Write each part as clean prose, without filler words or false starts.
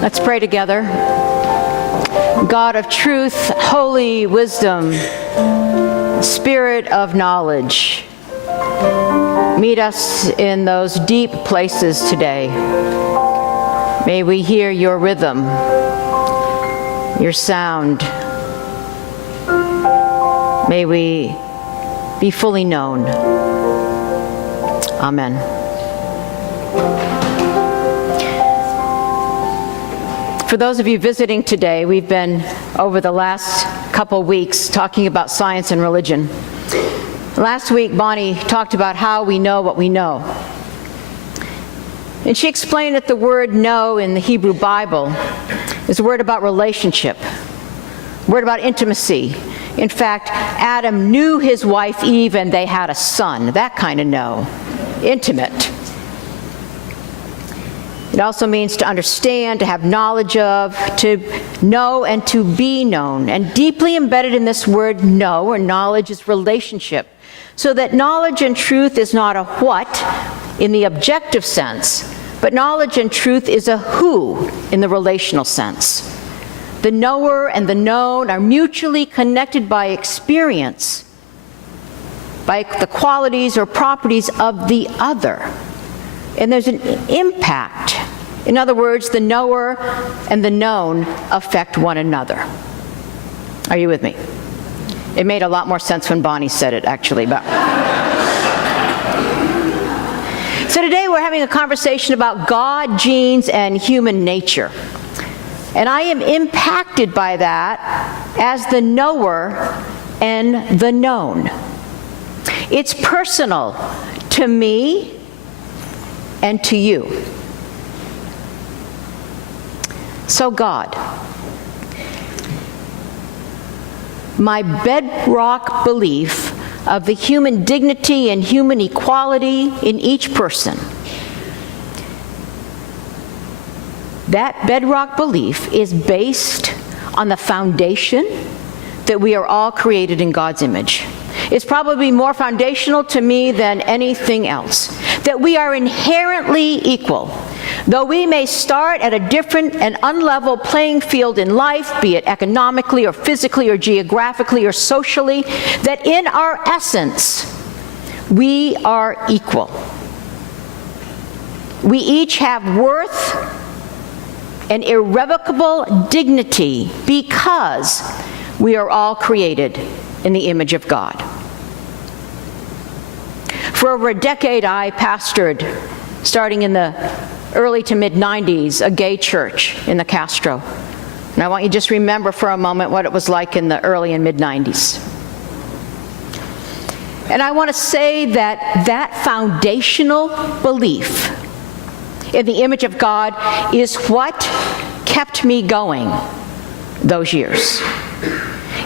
Let's pray together. God of truth, holy wisdom, Spirit of knowledge, meet us in those deep places today. May we hear your rhythm, your sound. May we be fully known. Amen. For those of you visiting today, we've been, over the last couple weeks, talking about science and religion. Last week, Bonnie talked about how we know what we know. And she explained that the word know in the Hebrew Bible is a word about relationship, a word about intimacy. In fact, Adam knew his wife Eve and they had a son. That kind of know. Intimate. It also means to understand, to have knowledge of, to know and to be known. And deeply embedded in this word know or knowledge is relationship. So that knowledge and truth is not a what in the objective sense, but knowledge and truth is a who in the relational sense. The knower and the known are mutually connected by experience, by the qualities or properties of the other. And there's an impact. In other words, the knower and the known affect one another. Are you with me? It made a lot more sense when Bonnie said it, actually. But so today we're having a conversation about God, genes, and human nature. And I am impacted by that as the knower and the known. It's personal to me and to you. So God, my bedrock belief of the human dignity and human equality in each person, that bedrock belief is based on the foundation that we are all created in God's image. It's probably more foundational to me than anything else. That we are inherently equal. Though we may start at a different and unlevel playing field in life, be it economically or physically or geographically or socially, that in our essence, we are equal. We each have worth and irrevocable dignity because we are all created in the image of God. For over a decade, I pastored, starting in the early to mid-90s, a gay church in the Castro. And I want you to just remember for a moment what it was like in the early and mid-90s. And I want to say that that foundational belief in the image of God is what kept me going those years.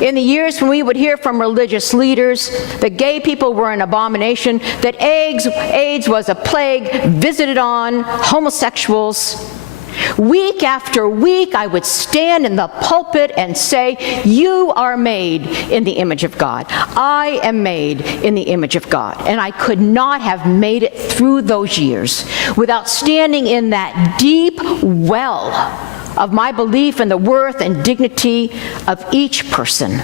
In the years when we would hear from religious leaders that gay people were an abomination, that AIDS was a plague visited on homosexuals, week after week I would stand in the pulpit and say, you are made in the image of God. I am made in the image of God. And I could not have made it through those years without standing in that deep well of my belief in the worth and dignity of each person,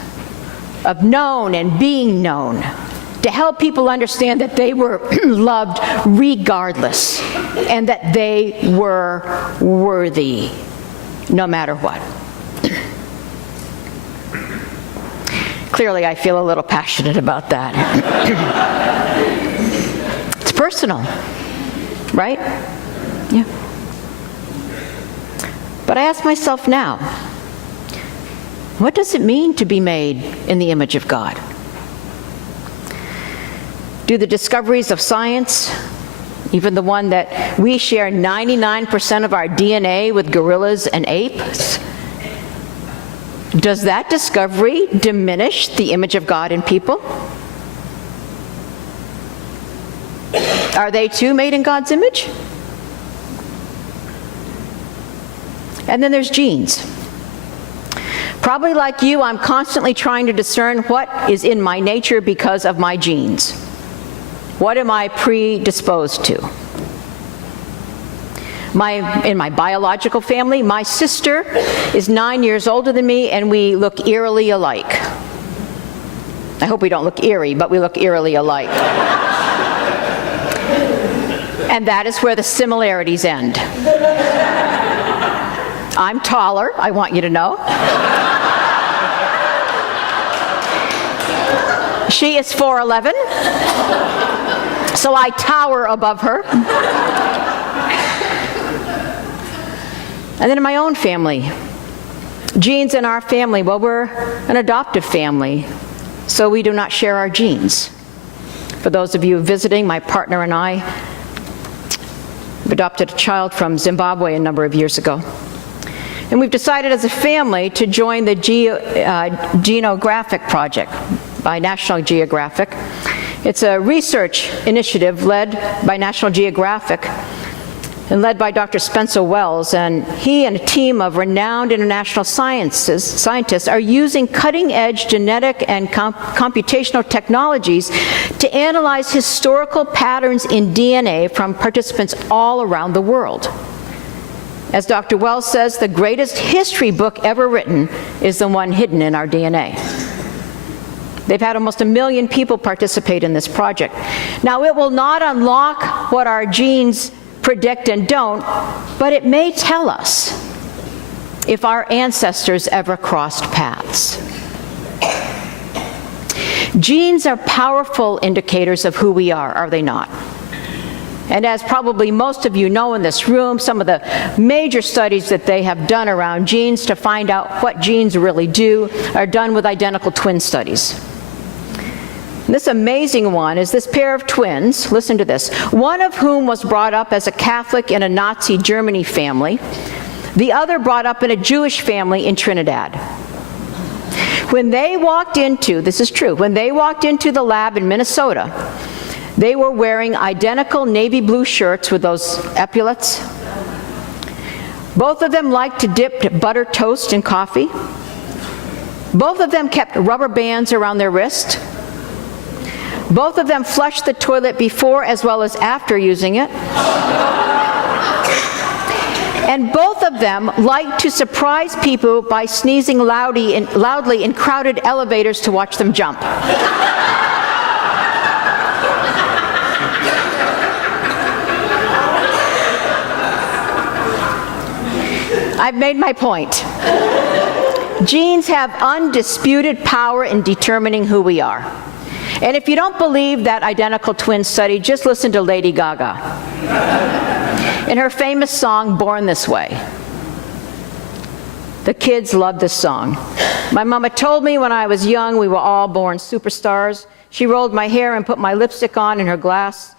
of known and being known, to help people understand that they were loved regardless and that they were worthy no matter what. Clearly, I feel a little passionate about that. It's personal, right? Yeah. But I ask myself now, what does it mean to be made in the image of God? Do the discoveries of science, even the one that we share 99% of our DNA with gorillas and apes, does that discovery diminish the image of God in people? Are they too made in God's image? And then there's genes. Probably like you, I'm constantly trying to discern what is in my nature because of my genes. What am I predisposed to? In my biological family, my sister is 9 years older than me, and we look eerily alike. I hope we don't look eerie, but we look eerily alike. And that is where the similarities end. I'm taller, I want you to know. She is 4'11", so I tower above her. And then in my own family, genes in our family, well, we're an adoptive family, so we do not share our genes. For those of you visiting, my partner and I adopted a child from Zimbabwe a number of years ago. And we've decided as a family to join the Genographic Project by National Geographic. It's a research initiative led by National Geographic and led by Dr. Spencer Wells, and he and a team of renowned international scientists are using cutting-edge genetic and computational technologies to analyze historical patterns in DNA from participants all around the world. As Dr. Wells says, the greatest history book ever written is the one hidden in our DNA. They've had almost 1 million people participate in this project. Now, it will not unlock what our genes predict and don't, but it may tell us if our ancestors ever crossed paths. Genes are powerful indicators of who we are they not? And as probably most of you know in this room, some of the major studies that they have done around genes to find out what genes really do are done with identical twin studies. This amazing one is this pair of twins, listen to this, one of whom was brought up as a Catholic in a Nazi Germany family, the other brought up in a Jewish family in Trinidad. When they walked into, this is true, when they walked into the lab in Minnesota, they were wearing identical navy blue shirts with those epaulets. Both of them liked to dip buttered toast in coffee. Both of them kept rubber bands around their wrist. Both of them flushed the toilet before as well as after using it. And both of them liked to surprise people by sneezing loudly in crowded elevators to watch them jump. I've made my point. Genes have undisputed power in determining who we are. And if you don't believe that identical twin study, just listen to Lady Gaga in her famous song, Born This Way. The kids love this song. My mama told me when I was young we were all born superstars. She rolled my hair and put my lipstick on in the glass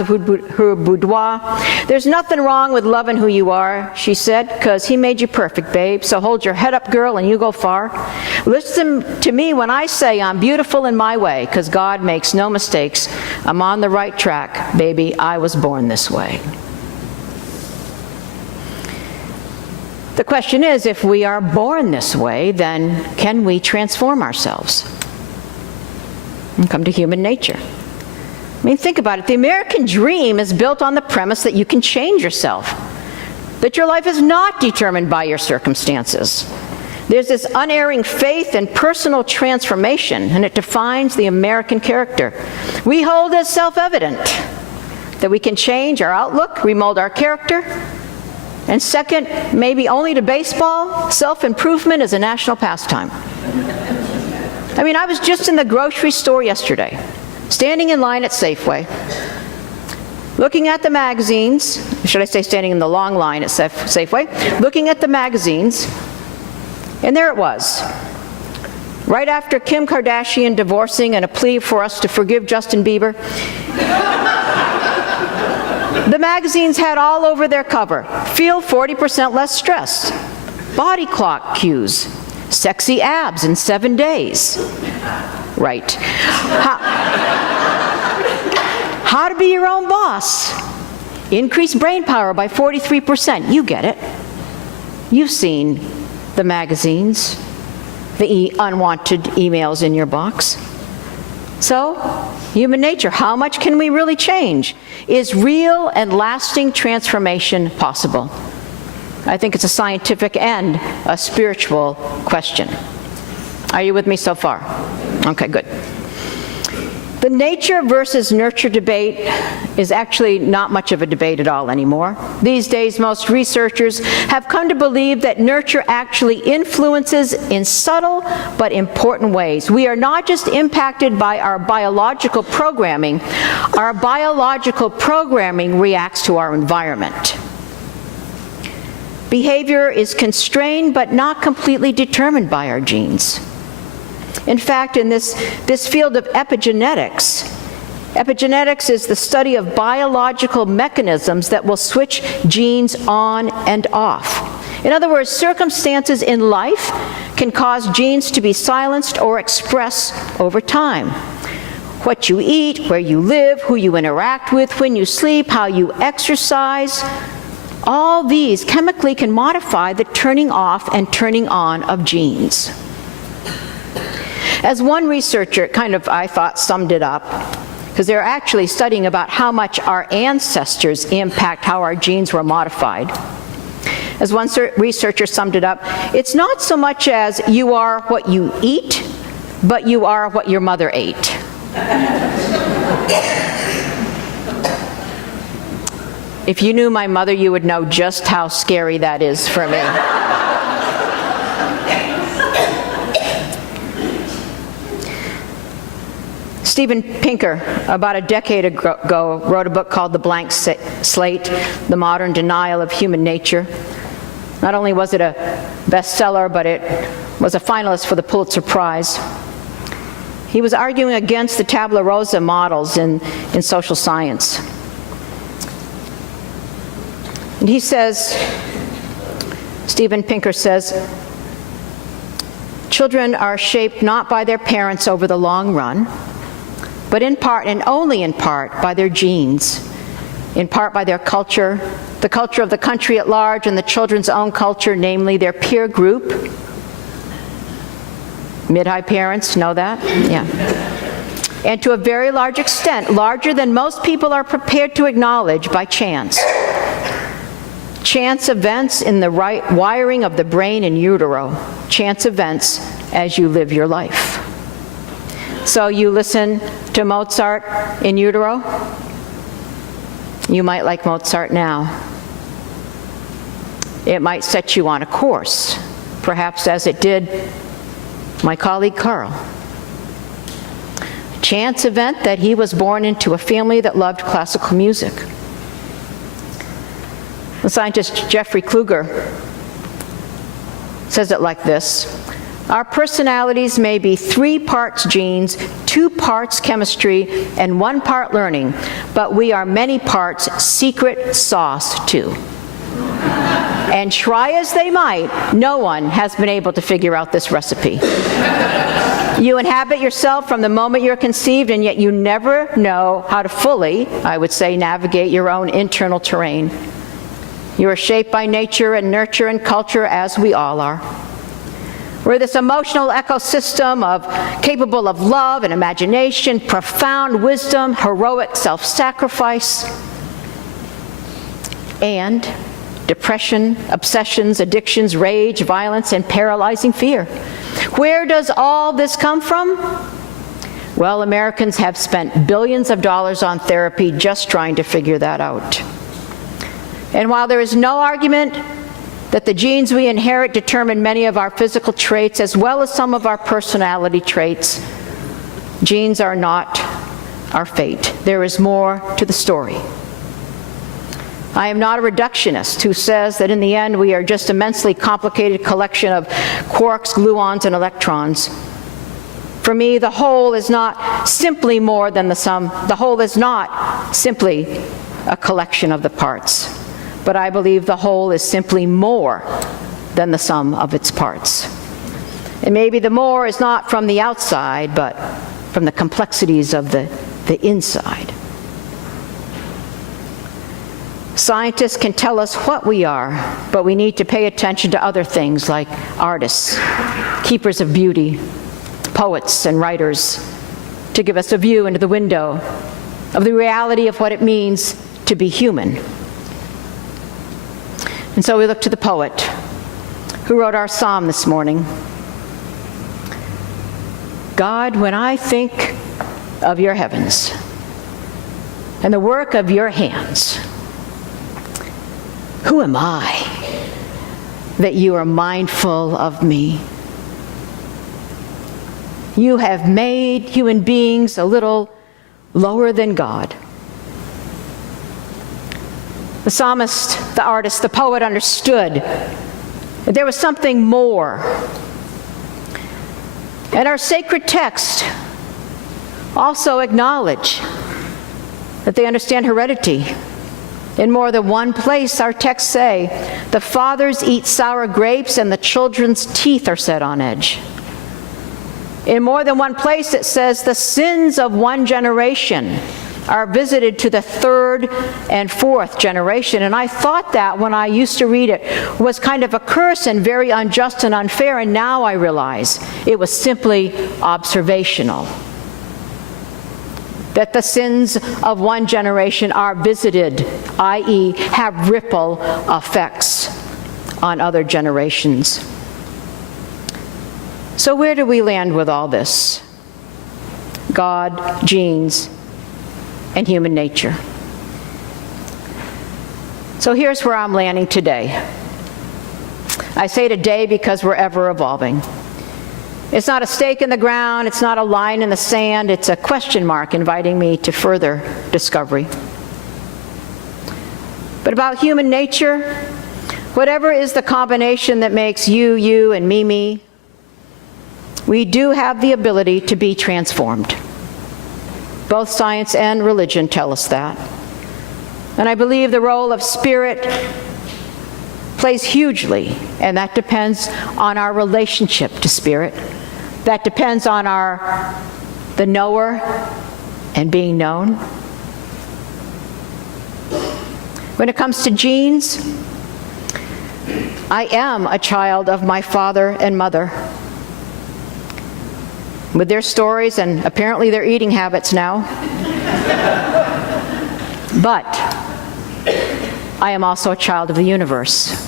of her boudoir. There's nothing wrong with loving who you are, she said, because he made you perfect, babe. So hold your head up, girl, and you go far. Listen to me when I say I'm beautiful in my way, because God makes no mistakes. I'm on the right track, baby. I was born this way. The question is, if we are born this way, then can we transform ourselves and come to human nature? I mean, think about it. The American dream is built on the premise that you can change yourself, that your life is not determined by your circumstances. There's this unerring faith in personal transformation, and it defines the American character. We hold as self-evident that we can change our outlook, remold our character, and second, maybe only to baseball, self-improvement is a national pastime. I mean, I was just in the grocery store yesterday, standing in line at Safeway, looking at the magazines, should I say standing in the long line at Safeway, looking at the magazines, and there it was. Right after Kim Kardashian divorcing and a plea for us to forgive Justin Bieber, the magazines had all over their cover, feel 40% less stressed, body clock cues, sexy abs in 7 days. Right. How to be your own boss. Increase brain power by 43%. You get it. You've seen the magazines, the unwanted emails in your box. So, human nature, how much can we really change? Is real and lasting transformation possible? I think it's a scientific and a spiritual question. Are you with me so far? Okay, good. The nature versus nurture debate is actually not much of a debate at all anymore. These days, most researchers have come to believe that nurture actually influences in subtle but important ways. We are not just impacted by our biological programming reacts to our environment. Behavior is constrained but not completely determined by our genes. In fact, in this field of epigenetics is the study of biological mechanisms that will switch genes on and off. In other words, circumstances in life can cause genes to be silenced or express over time. What you eat, where you live, who you interact with, when you sleep, how you exercise, all these chemically can modify the turning off and turning on of genes. As one researcher I thought summed it up, because they're actually studying about how much our ancestors impact how our genes were modified. As one researcher summed it up, it's not so much as you are what you eat, but you are what your mother ate. If you knew my mother, you would know just how scary that is for me. Steven Pinker, about a decade ago, wrote a book called The Blank Slate, The Modern Denial of Human Nature. Not only was it a bestseller, but it was a finalist for the Pulitzer Prize. He was arguing against the tabula rasa models in social science. And he says, Steven Pinker says, children are shaped not by their parents over the long run, but in part, and only in part, by their genes, in part by their culture, the culture of the country at large, and the children's own culture, namely their peer group. Mid-high parents know that? Yeah. And to a very large extent, larger than most people are prepared to acknowledge, by chance. Chance events in the right wiring of the brain in utero. Chance events as you live your life. So you listen to Mozart in utero, you might like Mozart now. It might set you on a course, perhaps as it did my colleague Carl. Chance event that he was born into a family that loved classical music. The scientist Jeffrey Kluger says it like this: our personalities may be 3 parts genes, 2 parts chemistry, and 1 part learning, but we are many parts secret sauce too. And try as they might, no one has been able to figure out this recipe. You inhabit yourself from the moment you're conceived, and yet you never know how to fully, I would say, navigate your own internal terrain. You are shaped by nature and nurture and culture, as we all are. We're this emotional ecosystem capable of love and imagination, profound wisdom, heroic self-sacrifice, and depression, obsessions, addictions, rage, violence, and paralyzing fear. Where does all this come from? Well, Americans have spent billions of dollars on therapy just trying to figure that out. And while there is no argument that the genes we inherit determine many of our physical traits as well as some of our personality traits, genes are not our fate. There is more to the story. I am not a reductionist who says that in the end we are just an immensely complicated collection of quarks, gluons, and electrons. For me, the whole is not simply more than the sum. The whole is not simply a collection of the parts. But I believe the whole is simply more than the sum of its parts. And maybe the more is not from the outside, but from the complexities of the inside. Scientists can tell us what we are, but we need to pay attention to other things like artists, keepers of beauty, poets and writers, to give us a view into the window of the reality of what it means to be human. And so we look to the poet who wrote our psalm this morning. God, when I think of your heavens and the work of your hands, who am I that you are mindful of me? You have made human beings a little lower than God. The psalmist, the artist, the poet understood that there was something more. And our sacred text also acknowledge that they understand heredity. In more than one place, our texts say, the fathers eat sour grapes and the children's teeth are set on edge. In more than one place, it says, the sins of one generation are visited to the third and fourth generation. And I thought that when I used to read it was kind of a curse and very unjust and unfair, and now I realize it was simply observational. That the sins of one generation are visited, i.e., have ripple effects on other generations. So where do we land with all this? God, genes, and human nature. So here's where I'm landing today. I say today because we're ever evolving. It's not a stake in the ground, it's not a line in the sand, it's a question mark inviting me to further discovery. But about human nature, whatever is the combination that makes you, and me, we do have the ability to be transformed. Both science and religion tell us that. And I believe the role of spirit plays hugely, and that depends on our relationship to spirit. That depends on the knower and being known. When it comes to genes, I am a child of my father and mother. With their stories and apparently their eating habits now. But I am also a child of the universe.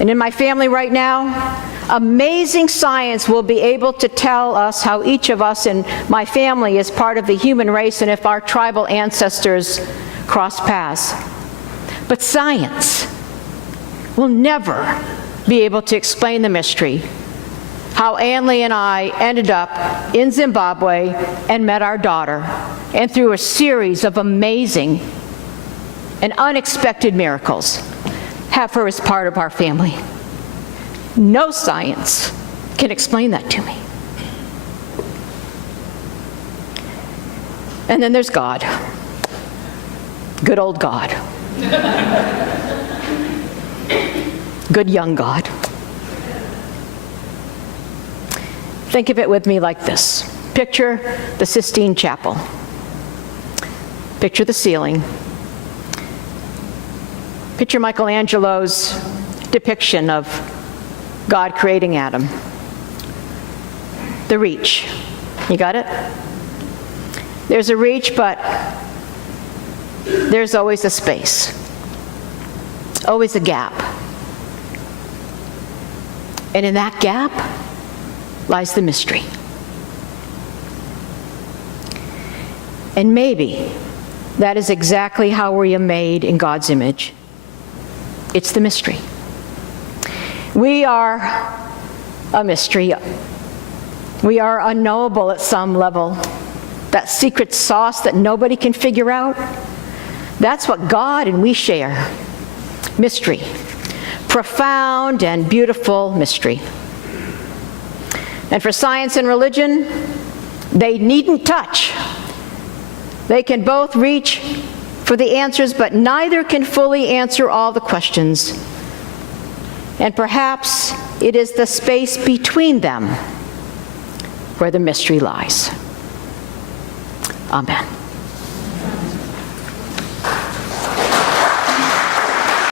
And in my family right now, amazing science will be able to tell us how each of us in my family is part of the human race and if our tribal ancestors cross paths. But science will never be able to explain the mystery. How Anley and I ended up in Zimbabwe and met our daughter, and through a series of amazing and unexpected miracles, have her as part of our family. No science can explain that to me. And then there's God. Good old God. Good young God. Think of it with me like this. Picture the Sistine Chapel. Picture the ceiling. Picture Michelangelo's depiction of God creating Adam. The reach. You got it? There's a reach, but there's always a space. Always a gap. And in that gap lies the mystery. And maybe that is exactly how we are made in God's image. It's the mystery. We are a mystery. We are unknowable at some level. That secret sauce that nobody can figure out. That's what God and we share. Mystery. Profound and beautiful mystery. And for science and religion, they needn't touch. They can both reach for the answers, but neither can fully answer all the questions. And perhaps it is the space between them where the mystery lies. Amen.